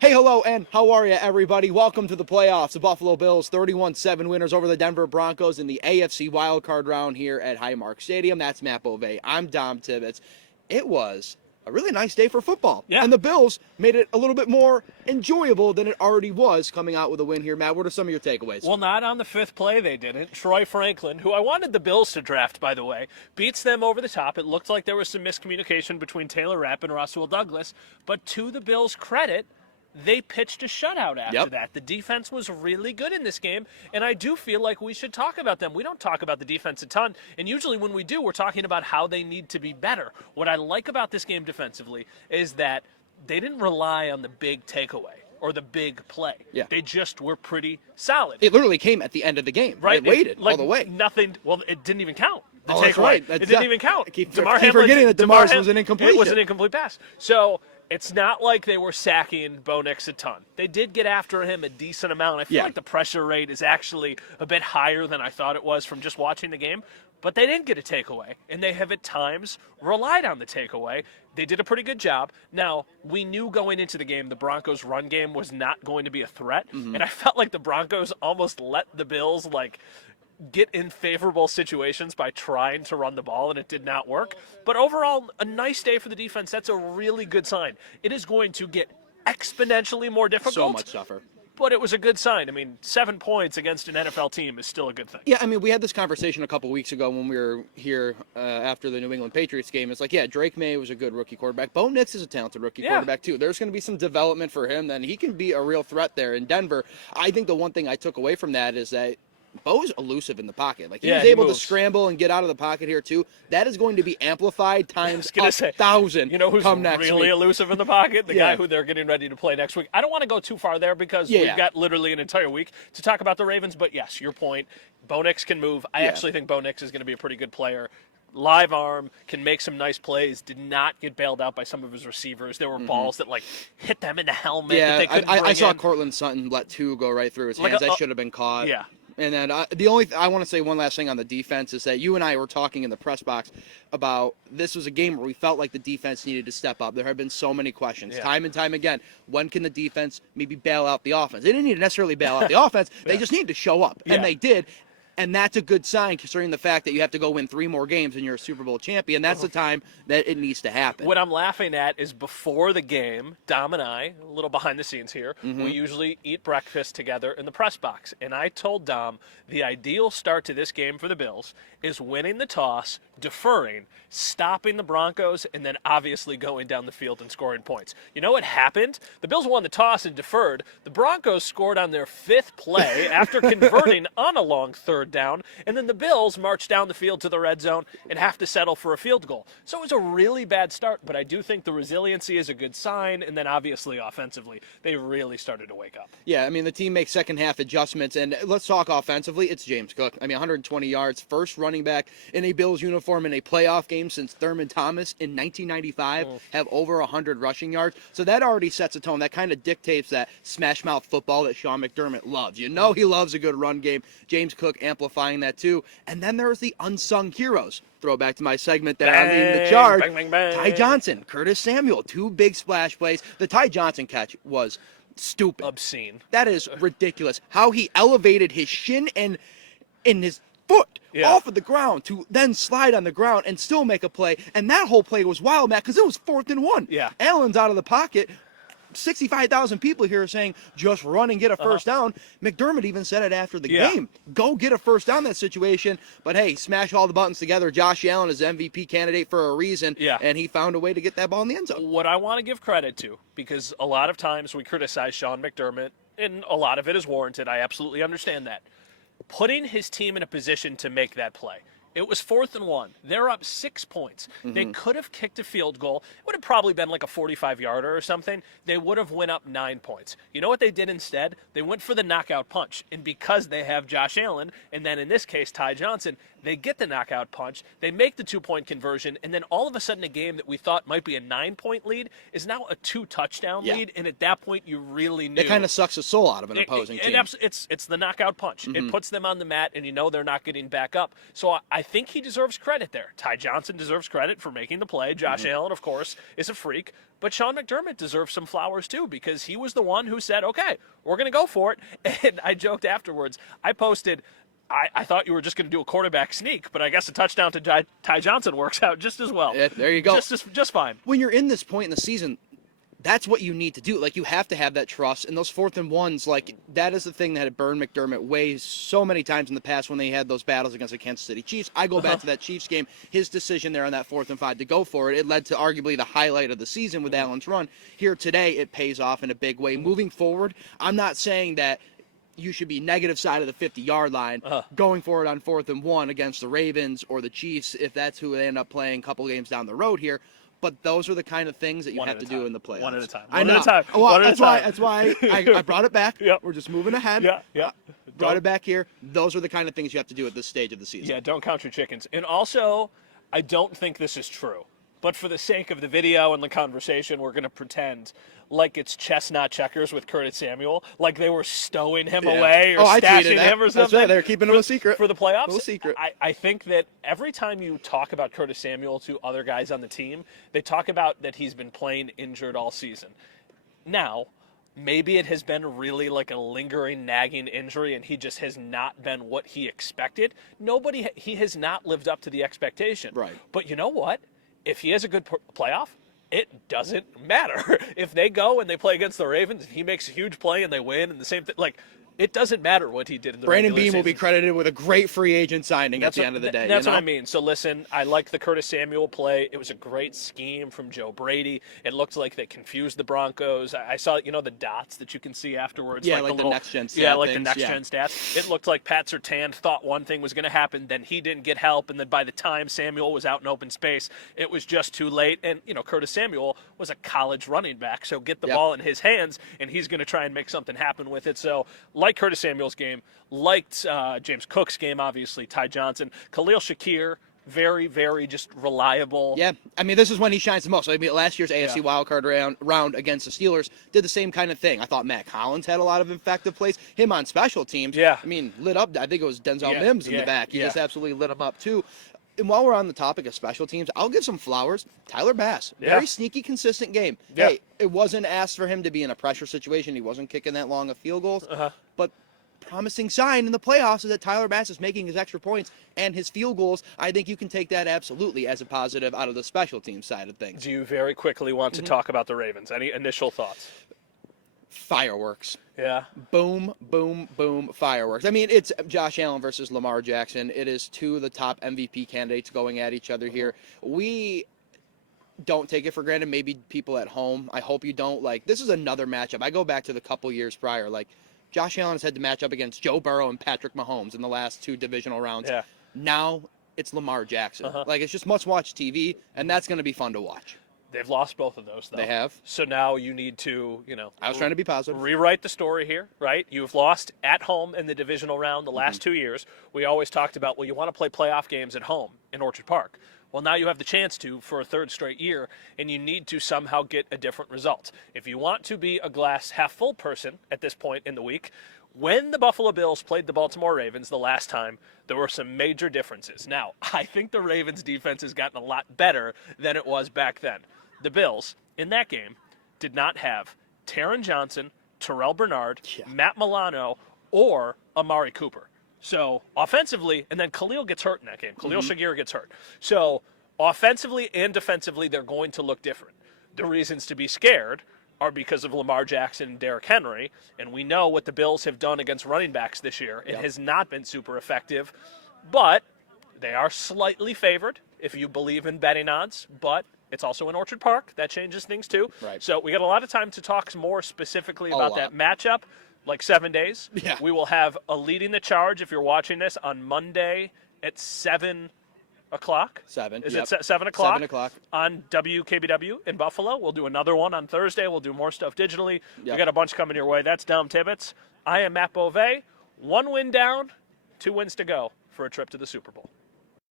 Hey, hello, and how are you, everybody? Welcome to the playoffs. The Buffalo Bills 31-7 winners over the Denver Broncos in the AFC wildcard round here at Highmark Stadium. That's Matt Bove. I'm Dom Tibbetts. It was a really nice day for football. Yeah. And the Bills made it a little bit more enjoyable than it already was coming out with a win here. Matt, what are some of your takeaways? Well, not on the fifth play they didn't. Troy Franklin, who I wanted the Bills to draft, by the way, beats them over the top. It looked like there was some miscommunication between Taylor Rapp and Russell Douglas. But to the Bills' credit, they pitched a shutout after that. The defense was really good in this game, and I do feel like we should talk about them. We don't talk about the defense a ton, and usually when we do, we're talking about how they need to be better. What I like about this game defensively is that they didn't rely on the big takeaway or the big play. Yeah. They just were pretty solid. It literally came at the end of the game. Right? It waited like all the way. Nothing. Well, it didn't even count. The Oh, that's takeaway. right. It didn't even count. I keep Hamlin- forgetting that DeMar's Ham- was an incompletion. It was an incomplete pass. So it's not like they were sacking Bo Nix a ton. They did get after him a decent amount. I feel like the pressure rate is actually a bit higher than I thought it was from just watching the game. But they didn't get a takeaway, and they have at times relied on the takeaway. They did a pretty good job. Now, we knew going into the game the Broncos' run game was not going to be a threat, and I felt like the Broncos almost let the Bills, get in favorable situations by trying to run the ball, and it did not work. But overall, a nice day for the defense. That's a really good sign. It is going to get exponentially more difficult. So much tougher. But it was a good sign. I mean, 7 points against an NFL team is still a good thing. Yeah, I mean, we had this conversation a couple weeks ago when we were here after the New England Patriots game. It's like, yeah, Drake May was a good rookie quarterback. Bo Nix is a talented rookie quarterback, too. There's going to be some development for him. Then he can be a real threat there in Denver. I think the one thing I took away from that is that Bo's elusive in the pocket. Like, he was able to scramble and get out of the pocket here, too. That is going to be amplified times 1,000 You know who's come next really week. elusive in the pocket? The guy who they're getting ready to play next week. I don't want to go too far there because we've got literally an entire week to talk about the Ravens. But, yes, your point. Bo Nix can move. I actually think Bo Nix is going to be a pretty good player. Live arm, can make some nice plays, did not get bailed out by some of his receivers. There were balls that, hit them in the helmet that they couldn't bring I saw in. Cortland Sutton let two go right through his hands. That should have been caught. Yeah. And then I want to say one last thing on the defense is that you and I were talking in the press box about this was a game where we felt like the defense needed to step up. There have been so many questions, time and time again. When can the defense maybe bail out the offense? They didn't need to necessarily bail out the offense. They just needed to show up, and they did. And that's a good sign considering the fact that you have to go win 3 more games and you're a Super Bowl champion. That's the time that it needs to happen. What I'm laughing at is before the game, Dom and I, a little behind the scenes here, we usually eat breakfast together in the press box. And I told Dom the ideal start to this game for the Bills is winning the toss, deferring, stopping the Broncos, and then obviously going down the field and scoring points. You know what happened? The Bills won the toss and deferred. The Broncos scored on their 5th play after converting on a long 3rd down, and then the Bills marched down the field to the red zone and have to settle for a field goal. So it was a really bad start, but I do think the resiliency is a good sign, and then obviously offensively, they really started to wake up. Yeah, I mean, the team makes second half adjustments, and let's talk offensively. It's James Cook. I mean, 120 yards, first running back in a Bills uniform in a playoff game since Thurman Thomas in 1995 have over 100 rushing yards. So that already sets a tone. That kind of dictates that smash mouth football that Sean McDermott loves. You know he loves a good run game. James Cook amplifying that too. And then there's the unsung heroes. Throwback to my segment there on leading the charge. Bang, bang, bang. Ty Johnson, Curtis Samuel, 2 big splash plays. The Ty Johnson catch was stupid. Obscene. That is ridiculous. How he elevated his shin and in his foot off of the ground to then slide on the ground and still make a play. And that whole play was wild, Matt, because it was 4th and 1. Yeah. Allen's out of the pocket. 65,000 people here saying just run and get a first down. McDermott even said it after the game. Go get a first down in that situation. But, hey, smash all the buttons together. Josh Allen is MVP candidate for a reason, and he found a way to get that ball in the end zone. What I want to give credit to, because a lot of times we criticize Sean McDermott, and a lot of it is warranted. I absolutely understand that. Putting his team in a position to make that play. It was 4th and 1. They're up 6 points. They could have kicked a field goal. It would have probably been like a 45-yarder or something. They would have went up 9 points. You know what they did instead? They went for the knockout punch. And because they have Josh Allen, and then in this case Ty Johnson, they get the knockout punch. They make the 2-point conversion. And then all of a sudden a game that we thought might be a 9-point lead is now a 2-touchdown lead. And at that point you really knew. It kind of sucks the soul out of an opposing team. It's the knockout punch. It puts them on the mat, and you know they're not getting back up. So I I think he deserves credit there. Ty Johnson deserves credit for making the play. Josh Allen, of course, is a freak. But Sean McDermott deserves some flowers, too, because he was the one who said, okay, we're going to go for it. And I joked afterwards. I posted, I thought you were just going to do a quarterback sneak, but I guess a touchdown to Ty Johnson works out just as well. Yeah, there you go. Just fine. When you're in this point in the season, that's what you need to do. Like, you have to have that trust. And those 4th and 1s, like, that is the thing that had burned McDermott way so many times in the past when they had those battles against the Kansas City Chiefs. I go back to that Chiefs game. His decision there on that 4th and 5 to go for it, it led to arguably the highlight of the season with Allen's run. Here today, it pays off in a big way. Moving forward, I'm not saying that you should be negative side of the 50-yard line going for it on 4th and 1 against the Ravens or the Chiefs if that's who they end up playing a couple games down the road here. But those are the kind of things that you have to do in the playoffs. One at a time. I know. That's why I brought it back. Yep. We're just moving ahead. Yeah. Brought it back here. Those are the kind of things you have to do at this stage of the season. Yeah, don't count your chickens. And also, I don't think this is true. But for the sake of the video and the conversation, we're going to pretend like it's chess, not checkers with Curtis Samuel. Like they were stowing him away or stashing him or something. That's right. They're keeping him a secret. For the playoffs? A little secret. I think that every time you talk about Curtis Samuel to other guys on the team, they talk about that he's been playing injured all season. Now, maybe it has been really like a lingering, nagging injury, and he just has not been what he expected. He has not lived up to the expectation. Right. But you know what? If he has a good playoff, it doesn't matter. If they go and they play against the Ravens, and he makes a huge play and they win, and the same thing, like, it doesn't matter what he did in the Brandon regular Beane season. will be credited with a great free agent signing at the end of the day. That's what I mean. So listen, I like the Curtis Samuel play. It was a great scheme from Joe Brady. It looked like they confused the Broncos. I saw, the dots that you can see afterwards. Yeah, like the next-gen stats. Yeah, like the next-gen stats. It looked like Pat Surtain thought one thing was going to happen, then he didn't get help, and then by the time Samuel was out in open space, it was just too late. And, Curtis Samuel was a college running back, so get the ball in his hands, and he's going to try and make something happen with it. So, like Curtis Samuel's game, liked James Cook's game, obviously, Ty Johnson. Khalil Shakir, very, very just reliable. Yeah, I mean, this is when he shines the most. I mean, last year's AFC wildcard round against the Steelers did the same kind of thing. I thought Matt Collins had a lot of effective plays. Him on special teams, I mean, lit up. I think it was Denzel Mims in the back. He just absolutely lit him up, too. And while we're on the topic of special teams, I'll give some flowers. Tyler Bass, very sneaky, consistent game. Yeah. Hey, it wasn't asked for him to be in a pressure situation. He wasn't kicking that long of field goals. But promising sign in the playoffs is that Tyler Bass is making his extra points and his field goals. I think you can take that absolutely as a positive out of the special team side of things. Do you very quickly want to talk about the Ravens? Any initial thoughts? Fireworks. Yeah. Boom, boom, boom, fireworks. I mean, it's Josh Allen versus Lamar Jackson. It is two of the top MVP candidates going at each other here. We don't take it for granted. Maybe people at home, I hope you don't. Like, this is another matchup. I go back to the couple years prior. Like, Josh Allen has had to match up against Joe Burrow and Patrick Mahomes in the last two divisional rounds. Yeah. Now it's Lamar Jackson. Like, it's just must-watch TV, and that's going to be fun to watch. They've lost both of those, though. They have. So now you need to, I was trying to be positive. Rewrite the story here, right? You've lost at home in the divisional round the last 2 years. We always talked about, well, you want to play playoff games at home in Orchard Park. Well, now you have the chance to for a third straight year, and you need to somehow get a different result. If you want to be a glass half full person at this point in the week, when the Buffalo Bills played the Baltimore Ravens the last time, there were some major differences. Now, I think the Ravens' defense has gotten a lot better than it was back then. The Bills, in that game, did not have Taron Johnson, Terrell Bernard, Matt Milano, or Amari Cooper. So, offensively, and then Khalil gets hurt in that game. Khalil Shakir gets hurt. So, offensively and defensively, they're going to look different. The reasons to be scared are because of Lamar Jackson and Derrick Henry, and we know what the Bills have done against running backs this year. It has not been super effective, but they are slightly favored if you believe in betting odds, but it's also in Orchard Park. That changes things too. Right. So we got a lot of time to talk more specifically about that matchup, like 7 days. Yeah. We will have a leading the charge if you're watching this on Monday at 7 o'clock. 7. Is it 7 o'clock? 7 o'clock. On WKBW in Buffalo. We'll do another one on Thursday. We'll do more stuff digitally. We got a bunch coming your way. That's Dom Tibbetts. I am Matt Beauvais. 1 win down, 2 wins to go for a trip to the Super Bowl.